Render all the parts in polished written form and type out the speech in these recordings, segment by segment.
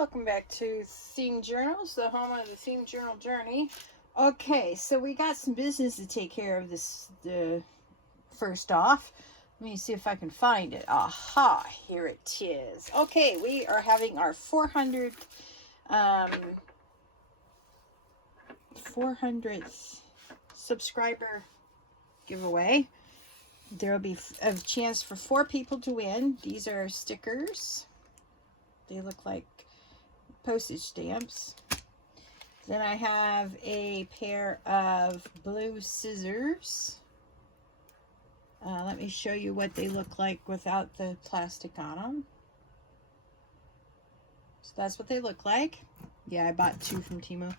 Welcome back to Themed Journals, the home of the Themed Journal journey. Okay, so we got some business to take care of this. First off, let me see if I can find it. Aha, here it is. Okay, we are having our 400th subscriber giveaway. There will be a chance for 4 people to win. These are stickers. They look like postage stamps. Then I have a pair of blue scissors. Let me show you what they look like without the plastic on them. So that's what they look like. Yeah, I bought 2 from Temu.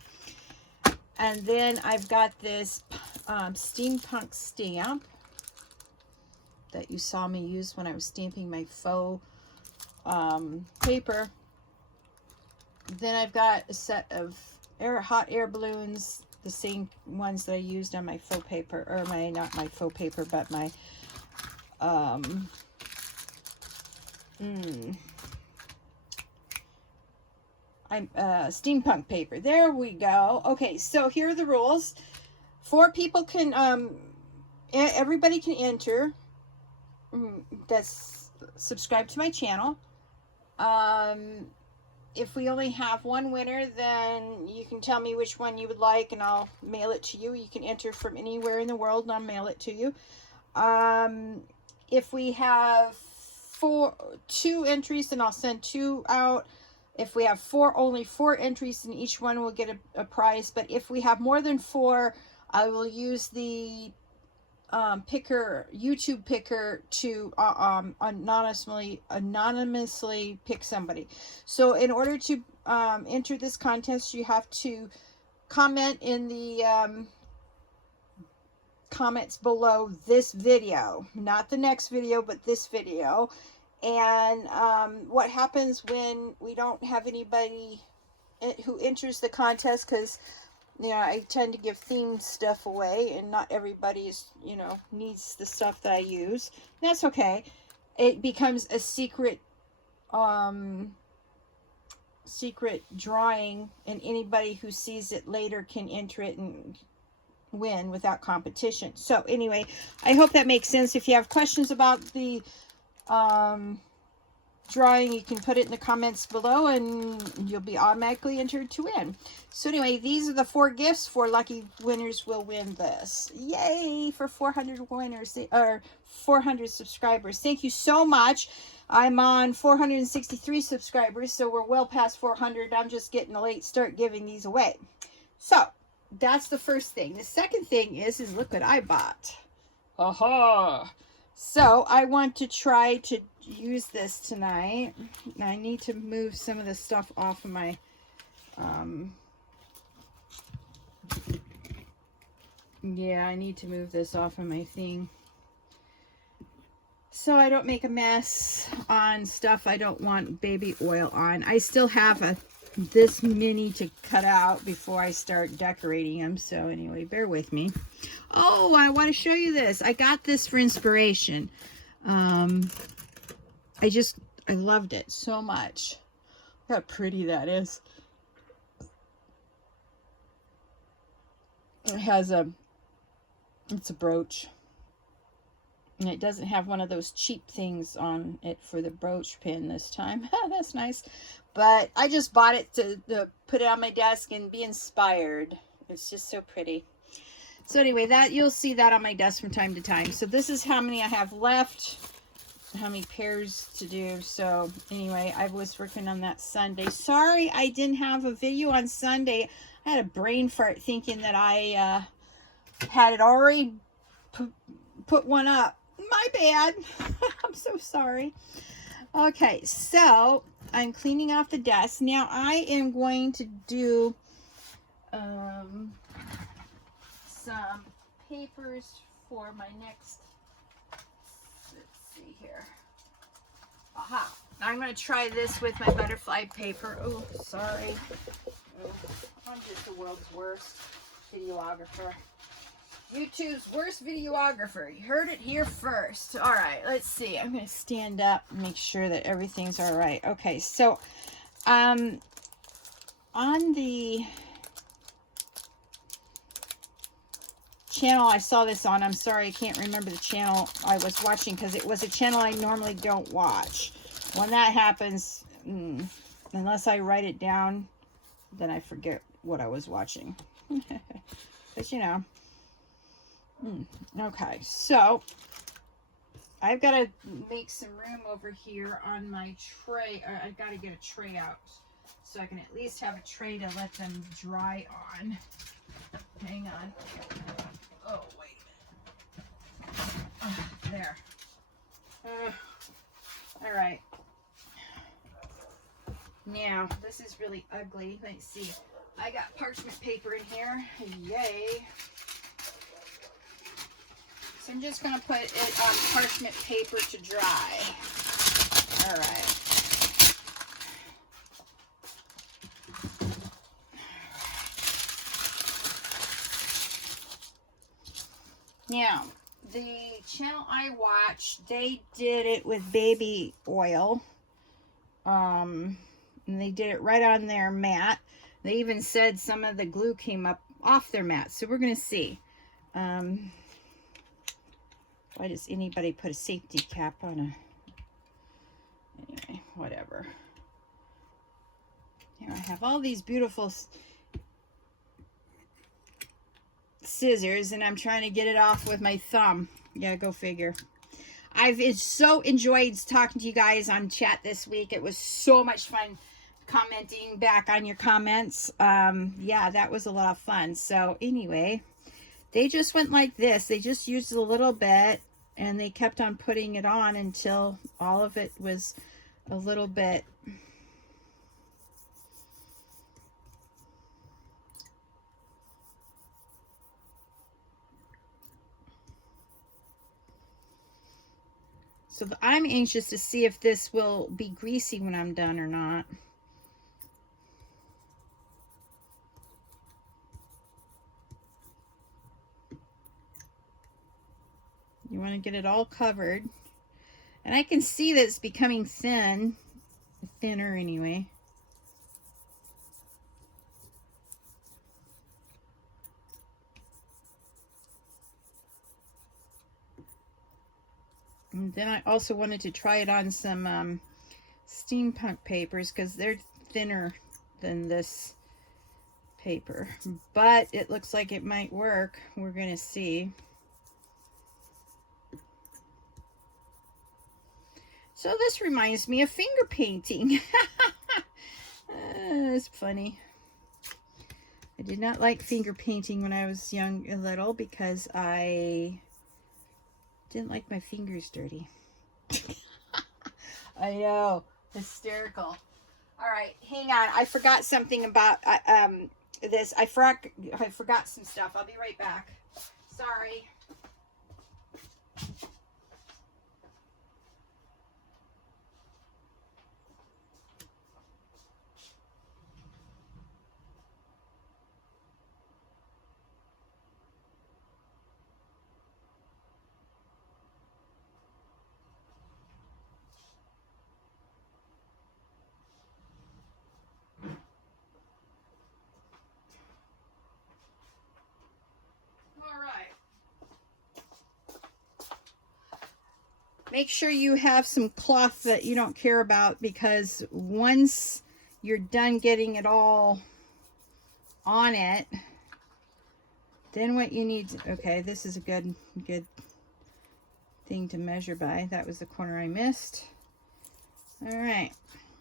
And then I've got this steampunk stamp that you saw me use when I was stamping my faux paper. Then I've got a set of hot air balloons, the same ones that I used on my faux paper, or not my faux paper, but my steampunk paper. There we go. Okay, so here are the rules. 4 people can, everybody can enter. That's subscribe to my channel. If we only have 1 winner, then you can tell me which one you would like and I'll mail it to you. You can enter from anywhere in the world and I'll mail it to you. If we have 2 entries, then I'll send 2 out. If we have only 4 entries, then each one will get a prize. But if we have more than 4, I will use the YouTube picker to anonymously pick somebody. So in order to enter this contest, you have to comment in the comments below this video, not the next video, but this video. And what happens when we don't have anybody who enters the contest, because I tend to give themed stuff away and not everybody is, needs the stuff that I use. That's okay. It becomes a secret drawing, and anybody who sees it later can enter it and win without competition. So anyway, I hope that makes sense. If you have questions about the drawing, you can put it in the comments below and you'll be automatically entered to win. So anyway, these are the 4 gifts. 4 lucky winners will win this. Yay for 400 winners, or 400 subscribers. Thank you so much. I'm on 463 subscribers, so we're well past 400. I'm just getting a late start giving these away. So that's the first thing. The second thing is look what I bought. Aha! So I want to try to use this tonight. I need to move some of the stuff off of my yeah, I need to move this off of my thing so I don't make a mess on stuff I don't want baby oil on. I still have this mini to cut out before I start decorating them. So anyway, bear with me. Oh, I want to show you this. I got this for inspiration. I loved it so much. Look how pretty that is. It has it's a brooch. And it doesn't have one of those cheap things on it for the brooch pin this time. That's nice. But I just bought it to put it on my desk and be inspired. It's just so pretty. So anyway, you'll see that on my desk from time to time. So this is how many I have left, how many pairs to do. So anyway, I was working on that Sunday. Sorry I didn't have a video on Sunday. I had a brain fart thinking that I had it already put one up. My bad. I'm so sorry. Okay, so I'm cleaning off the desk. Now I am going to do some papers for my next, let's see here. Aha. I'm going to try this with my butterfly paper. Oh, sorry. Oh, I'm just the world's worst videographer. YouTube's worst videographer. You heard it here first. All right, let's see. I'm going to stand up and make sure that everything's all right. Okay, so on the channel I saw this on, I'm sorry, I can't remember the channel I was watching because it was a channel I normally don't watch. When that happens, unless I write it down, then I forget what I was watching. But you know. Okay, so I've got to make some room over here on my tray. I've got to get a tray out so I can at least have a tray to let them dry on. Hang on. Oh, wait a minute. There. All right. Now, this is really ugly. Let's see. I got parchment paper in here. Yay. So I'm just going to put it on parchment paper to dry. All right. Now, the channel I watched, they did it with baby oil. And they did it right on their mat. They even said some of the glue came up off their mat. So we're going to see. Why does anybody put a safety cap on a... Anyway, whatever. Here I have all these beautiful scissors, and I'm trying to get it off with my thumb. Yeah, go figure. I've so enjoyed talking to you guys on chat this week. It was so much fun commenting back on your comments. Yeah, that was a lot of fun. So anyway, they just went like this. They just used a little bit, and they kept on putting it on until all of it was a little bit. So I'm anxious to see if this will be greasy when I'm done or not. You want to get it all covered. And I can see that it's becoming thinner anyway. And then I also wanted to try it on some steampunk papers because they're thinner than this paper. But it looks like it might work. We're going to see. So this reminds me of finger painting. It's funny. I did not like finger painting when I was young and little because I didn't like my fingers dirty. I know, hysterical. All right, hang on. I forgot something about this. I forgot some stuff. I'll be right back. Sorry. Make sure you have some cloth that you don't care about, because once you're done getting it all on it, then what you need to, okay, this is a good thing to measure by. That was the corner I missed. All right,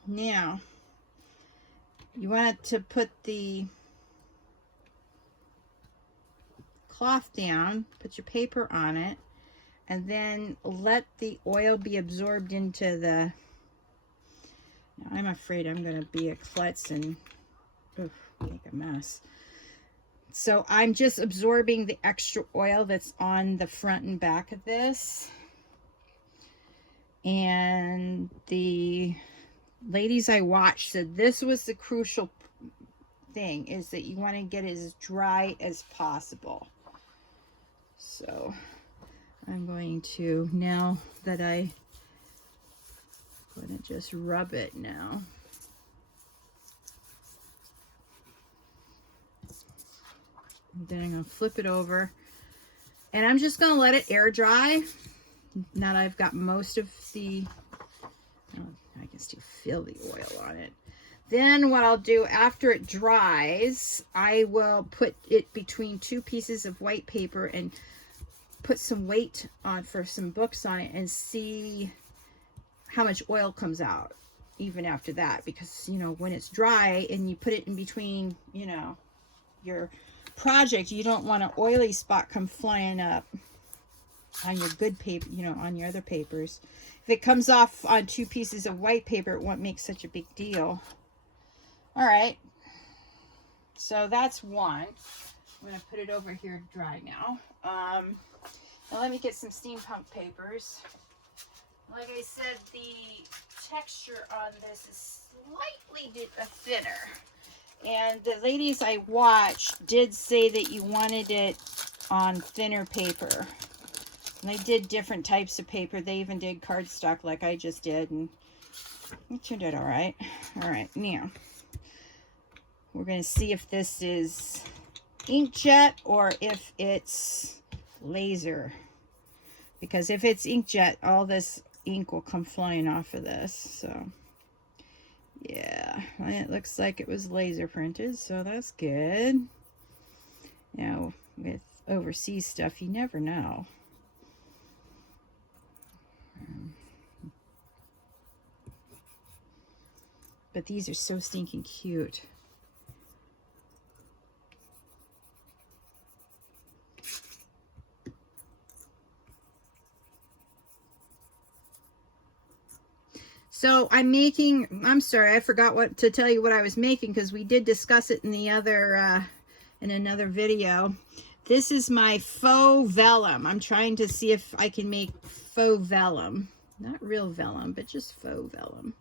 now you want to put the cloth down, put your paper on it, and then let the oil be absorbed into the... Now, I'm afraid I'm going to be a klutz and make a mess. So I'm just absorbing the extra oil that's on the front and back of this. And the ladies I watched said this was the crucial thing, is that you want to get it as dry as possible. So I'm going to, now that I'm going to just rub it now. Then I'm going to flip it over. And I'm just going to let it air dry. Now that I've got most of the, oh, I can still feel the oil on it. Then what I'll do after it dries, I will put it between two pieces of white paper and put some weight on for some books on it and see how much oil comes out even after that. Because, you know, when it's dry and you put it in between, you know, your project, you don't want an oily spot come flying up on your good paper, you know, on your other papers. If it comes off on two pieces of white paper, it won't make such a big deal. All right, so that's one. I'm going to put it over here to dry now. Now let me get some steampunk papers. Like I said, the texture on this is slightly thinner. And the ladies I watched did say that you wanted it on thinner paper. And they did different types of paper. They even did cardstock like I just did. And it turned out all right. All right, now we're going to see if this is inkjet or if it's laser. Because if it's inkjet, all this ink will come flying off of this. So, yeah, it looks like it was laser printed, so that's good. Now, with overseas stuff, you never know. But these are so stinking cute. So I'm sorry, I forgot what to tell you what I was making because we did discuss it in the other, in another video. This is my faux vellum. I'm trying to see if I can make faux vellum. Not real vellum, but just faux vellum.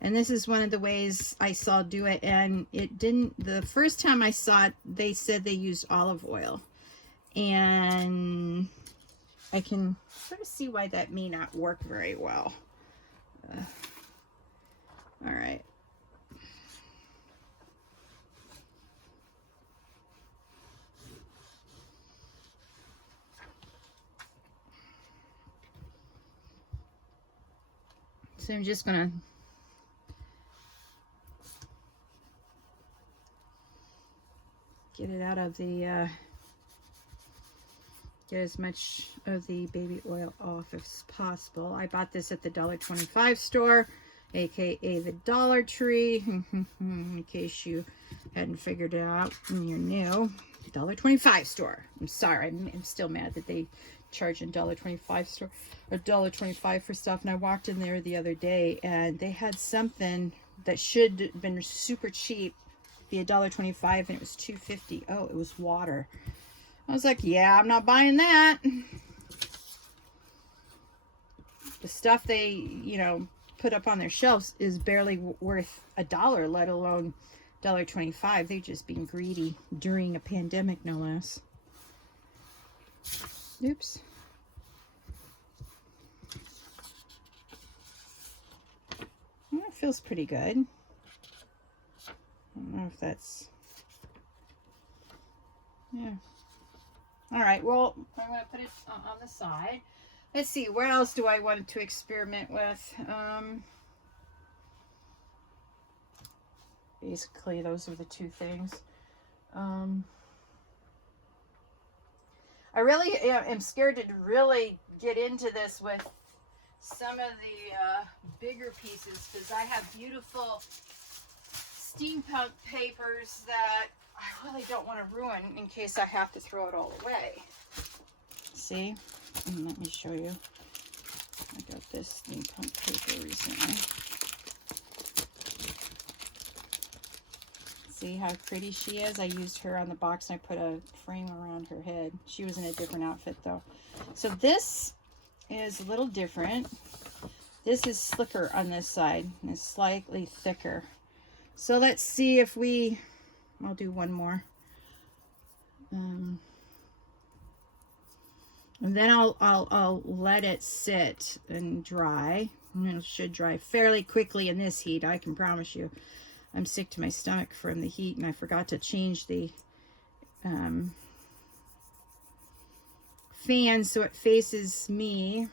And this is one of the ways I saw do it, and it didn't, the first time I saw it, they said they used olive oil. And I can sort of see why that may not work very well. All right. So I'm just gonna get it out of the get as much of the baby oil off as possible. I bought this at the $1.25 store, aka the Dollar Tree, in case you hadn't figured it out and you're new. $1.25 store. I'm sorry, I'm still mad that they charge in $1.25 store or $1.25 for stuff. And I walked in there the other day and they had something that should have been super cheap, be $1.25, and it was $2.50. Oh, it was water. I was like, yeah, I'm not buying that. The stuff they, you know, put up on their shelves is barely worth $1, let alone $1.25. They're just being greedy during a pandemic, no less. Oops. Well, that feels pretty good. I don't know if that's, yeah. All right, well, I'm going to put it on the side. Let's see, where else do I want to experiment with? Basically, those are the two things. I really am scared to really get into this with some of the bigger pieces because I have beautiful steampunk papers that I really don't want to ruin in case I have to throw it all away. See? And let me show you. I got this steampunk paper recently. See how pretty she is? I used her on the box and I put a frame around her head. She was in a different outfit though. So this is a little different. This is slicker on this side and it's slightly thicker. So let's see if I'll do one more. And then I'll let it sit and dry. And it should dry fairly quickly in this heat, I can promise you. I'm sick to my stomach from the heat, and I forgot to change the fan so it faces me.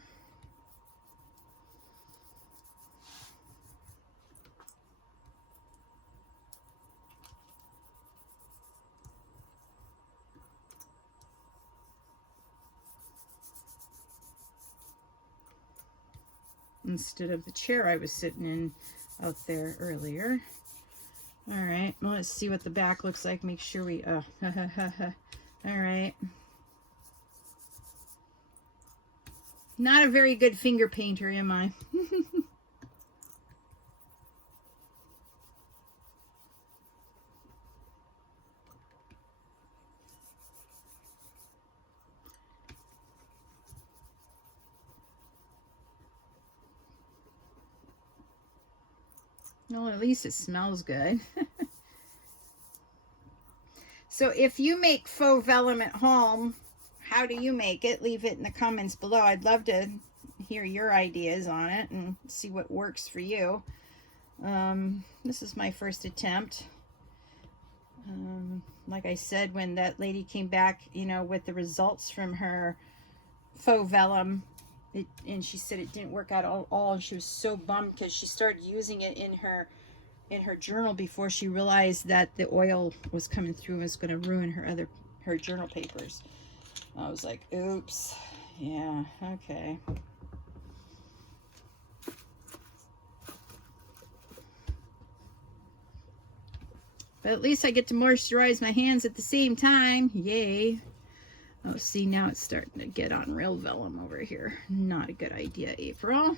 Instead of the chair I was sitting in out there earlier. All right, well, let's see what the back looks like. Make sure we, all right. Not a very good finger painter, am I? Well, at least it smells good. So if you make faux vellum at home, how do you make it? Leave it in the comments below. I'd love to hear your ideas on it and see what works for you. This is my first attempt. Like I said, when that lady came back, you know, with the results from her faux vellum, and she said it didn't work out at all, and she was so bummed because she started using it in her journal before she realized that the oil was coming through and was going to ruin her journal papers. I was like, oops. Yeah, okay. But at least I get to moisturize my hands at the same time. Yay. Oh, see, now it's starting to get on real vellum over here. Not a good idea, April.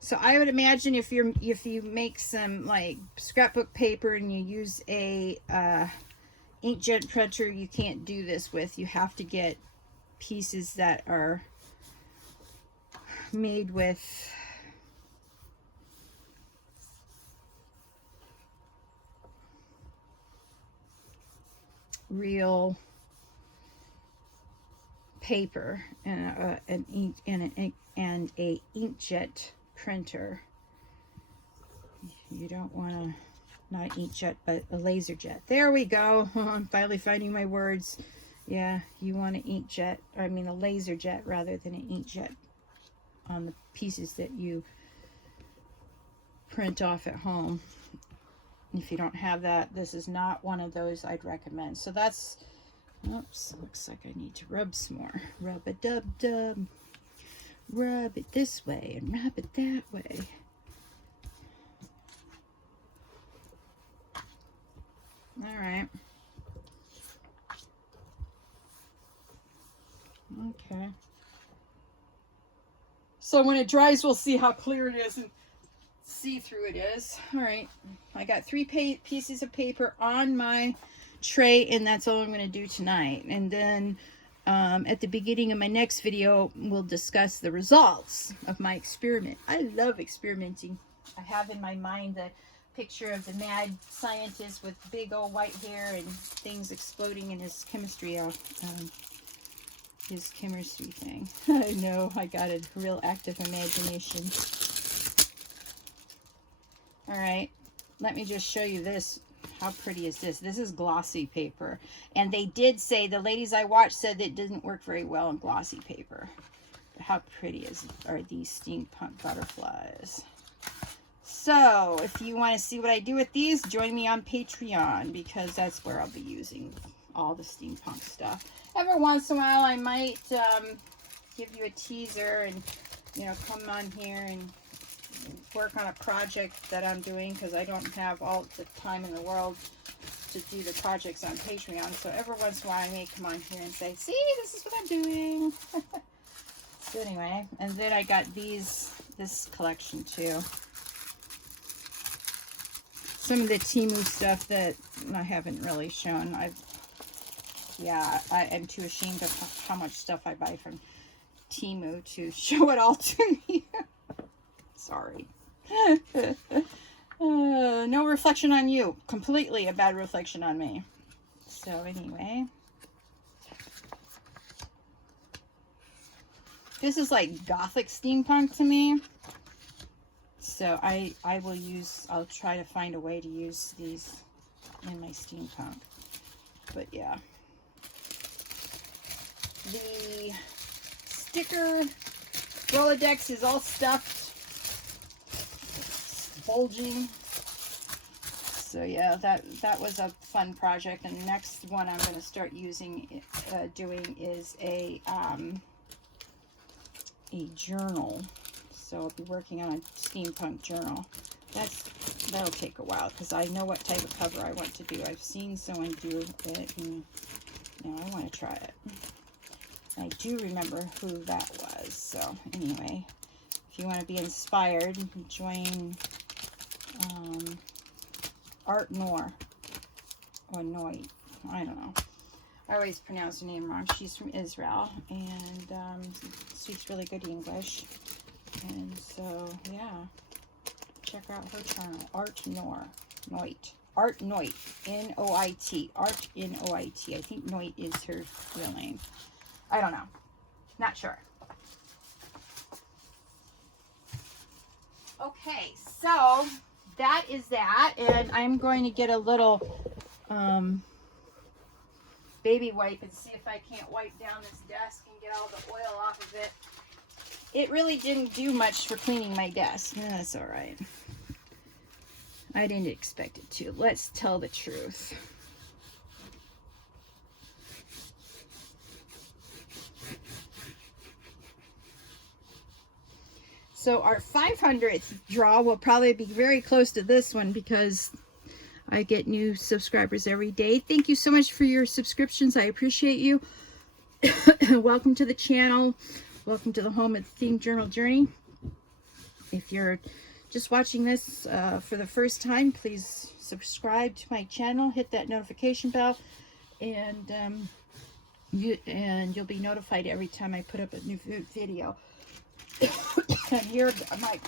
So I would imagine if you make some like scrapbook paper and you use a inkjet printer, you can't do this with. You have to get pieces that are made with real paper and an inkjet printer. You don't want to, not inkjet, but a laser jet. There we go. I'm finally finding my words. Yeah, you want an inkjet, I mean a laser jet rather than an inkjet on the pieces that you print off at home. If you don't have that, this is not one of those I'd recommend. So that's, oops, looks like I need to rub some more. Rub-a-dub-dub. Rub it this way and rub it that way. All right. Okay. So when it dries, we'll see how clear it is and see-through it is. All right, I got 3 pieces of paper on my tray, and that's all I'm going to do tonight. And then at the beginning of my next video, we'll discuss the results of my experiment. I love experimenting. I have in my mind the picture of the mad scientist with big old white hair and things exploding in his chemistry thing. I know, I got a real active imagination. All right, let me just show you this. How pretty is this? This is glossy paper. And they did say, the ladies I watched said that it didn't work very well on glossy paper. But how pretty are these steampunk butterflies? So, if you want to see what I do with these, join me on Patreon, because that's where I'll be using all the steampunk stuff. Every once in a while, I might give you a teaser and, you know, come on here and work on a project that I'm doing, because I don't have all the time in the world to do the projects on Patreon. So every once in a while I may come on here and say, see, this is what I'm doing. So anyway, and then I got this collection too. Some of the Temu stuff that I haven't really shown. I am too ashamed of how much stuff I buy from Temu to show it all to you. Sorry. No reflection on you. Completely a bad reflection on me. So anyway. This is like gothic steampunk to me. so I'll try to find a way to use these in my steampunk. But yeah. The sticker Rolodex is all stuffed. It's bulging. So yeah, that was a fun project. And the next one I'm going to start doing is a journal. So I'll be working on a steampunk journal. That'll take a while because I know what type of cover I want to do. I've seen someone do it, and now I want to try it. I do remember who that was. So anyway, if you want to be inspired, join Art Noir or Noy. I don't know. I always pronounce her name wrong. She's from Israel and speaks really good English. And so, yeah, check out her channel, Art Noir. Noit. Art Noit. N-O-I-T. Art N-O-I-T. I think Noit is her real name. I don't know. Not sure. Okay, so that is that. And I'm going to get a little baby wipe and see if I can't wipe down this desk and get all the oil off of it. It really didn't do much for cleaning my desk. That's all right. I didn't expect it to. Let's tell the truth. So our 500th draw will probably be very close to this one because I get new subscribers every day. Thank you so much for your subscriptions. I appreciate you. Welcome to the channel. Welcome to the home of the Themed Journal Journey. If you're just watching this for the first time, please subscribe to my channel. Hit that notification bell, and you'll be notified every time I put up a new video. And here goes my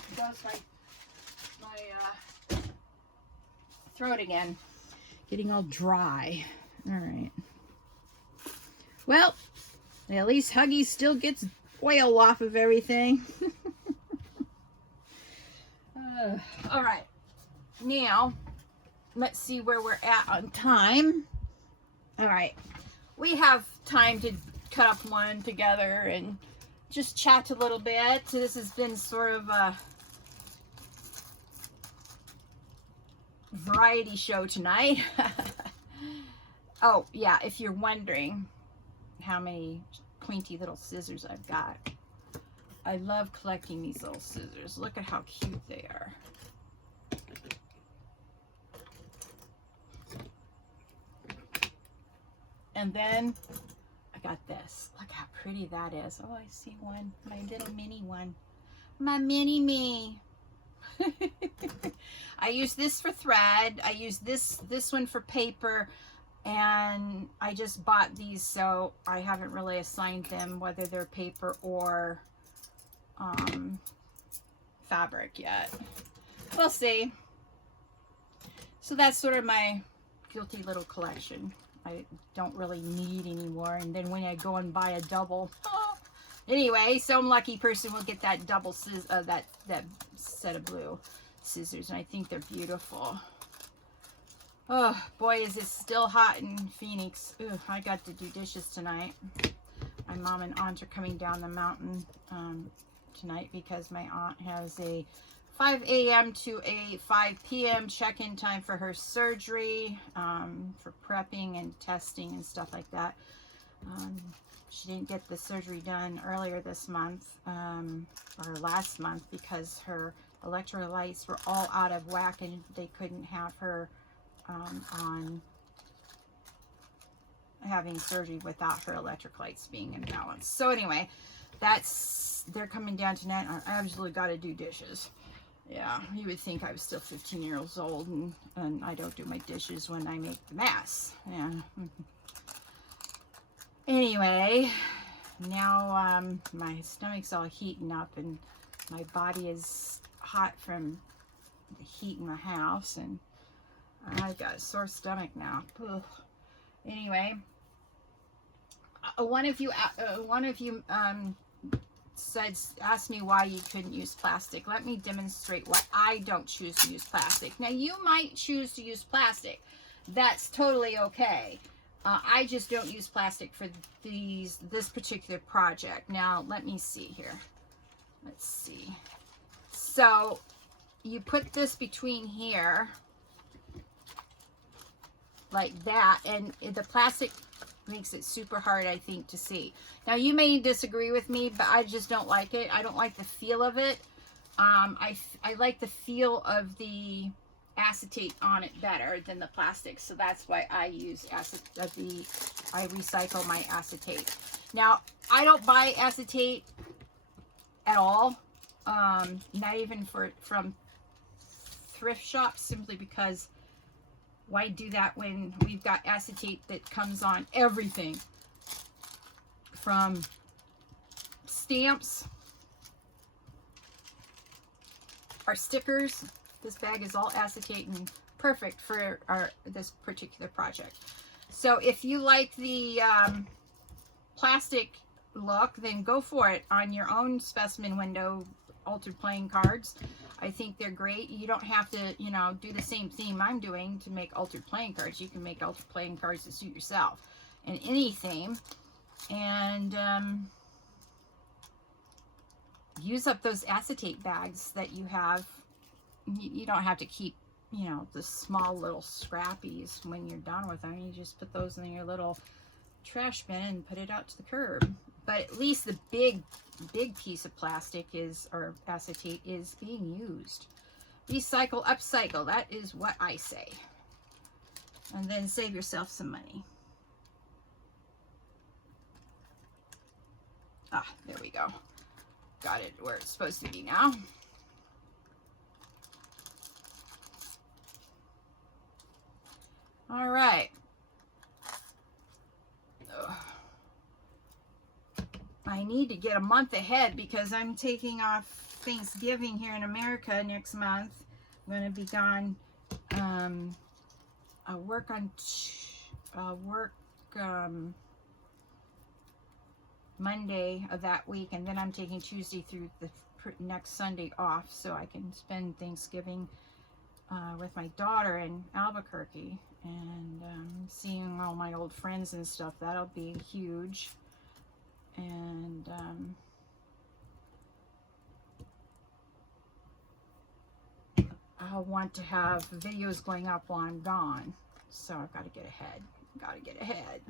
throat again, getting all dry. All right. Well, at least Huggy still gets oil off of everything. All right. Now, let's see where we're at on time. All right. We have time to cut up one together and just chat a little bit. So this has been sort of a variety show tonight. Oh, yeah, if you're wondering how many pointy little scissors I've got. I love collecting these little scissors. Look at how cute they are. And then I got this. Look how pretty that is. Oh, I see one. My little mini one. My mini me. I use this for thread. I use this one for paper. And I just bought these, so I haven't really assigned them whether they're paper or fabric yet. We'll see. So that's sort of my guilty little collection. I don't really need anymore, and then when I go and buy a double, anyway, some lucky person will get that double that set of blue scissors, and I think they're beautiful. Oh boy, is it still hot in Phoenix. Ugh, I got to do dishes tonight. My mom and aunt are coming down the mountain tonight because my aunt has a 5 a.m. to a 5 p.m. check-in time for her surgery, for prepping and testing and stuff like that. She didn't get the surgery done earlier this month, or last month, because her electrolytes were all out of whack and they couldn't have her on having surgery without her electrolytes being in balance. So anyway, they're coming down tonight. I absolutely got to do dishes. Yeah, you would think I was still 15 years old and I don't do my dishes when I make the mess. Yeah. Anyway, now my stomach's all heating up and my body is hot from the heat in the house, and I've got a sore stomach now. Ugh. Anyway, one of you asked me why you couldn't use plastic. Let me demonstrate why I don't choose to use plastic. Now, you might choose to use plastic. That's totally okay. I just don't use plastic for this particular project. Now, let me see here. Let's see. So, you put this between here, like that, and the plastic makes it super hard, I think, to see. Now, you may disagree with me, but I just don't like it. I don't like the feel of it. I like the feel of the acetate on it better than the plastic, so that's why I use I recycle my acetate. Now, I don't buy acetate at all, not even from thrift shops, simply because why do that when we've got acetate that comes on everything, from stamps, our stickers. This bag is all acetate and perfect for this particular project. So if you like the plastic look, then go for it on your own specimen window altered playing cards. I think they're great. You don't have to, you know, do the same theme I'm doing to make altered playing cards. You can make altered playing cards to suit yourself in any theme. And use up those acetate bags that you have. You don't have to keep, you know, the small little scrappies when you're done with them. You just put those in your little trash bin and put it out to the curb. But at least the big piece of plastic or acetate is being used. Recycle, upcycle, that is what I say. And then save yourself some money. Ah, there we go. Got it where it's supposed to be now. All right. Ugh. I need to get a month ahead because I'm taking off Thanksgiving here in America next month. I'm going to be gone. I'll work Monday of that week, and then I'm taking Tuesday through the next Sunday off so I can spend Thanksgiving with my daughter in Albuquerque, and seeing all my old friends and stuff. That'll be huge. And I'll want to have videos going up while I'm gone, so I've got to get ahead.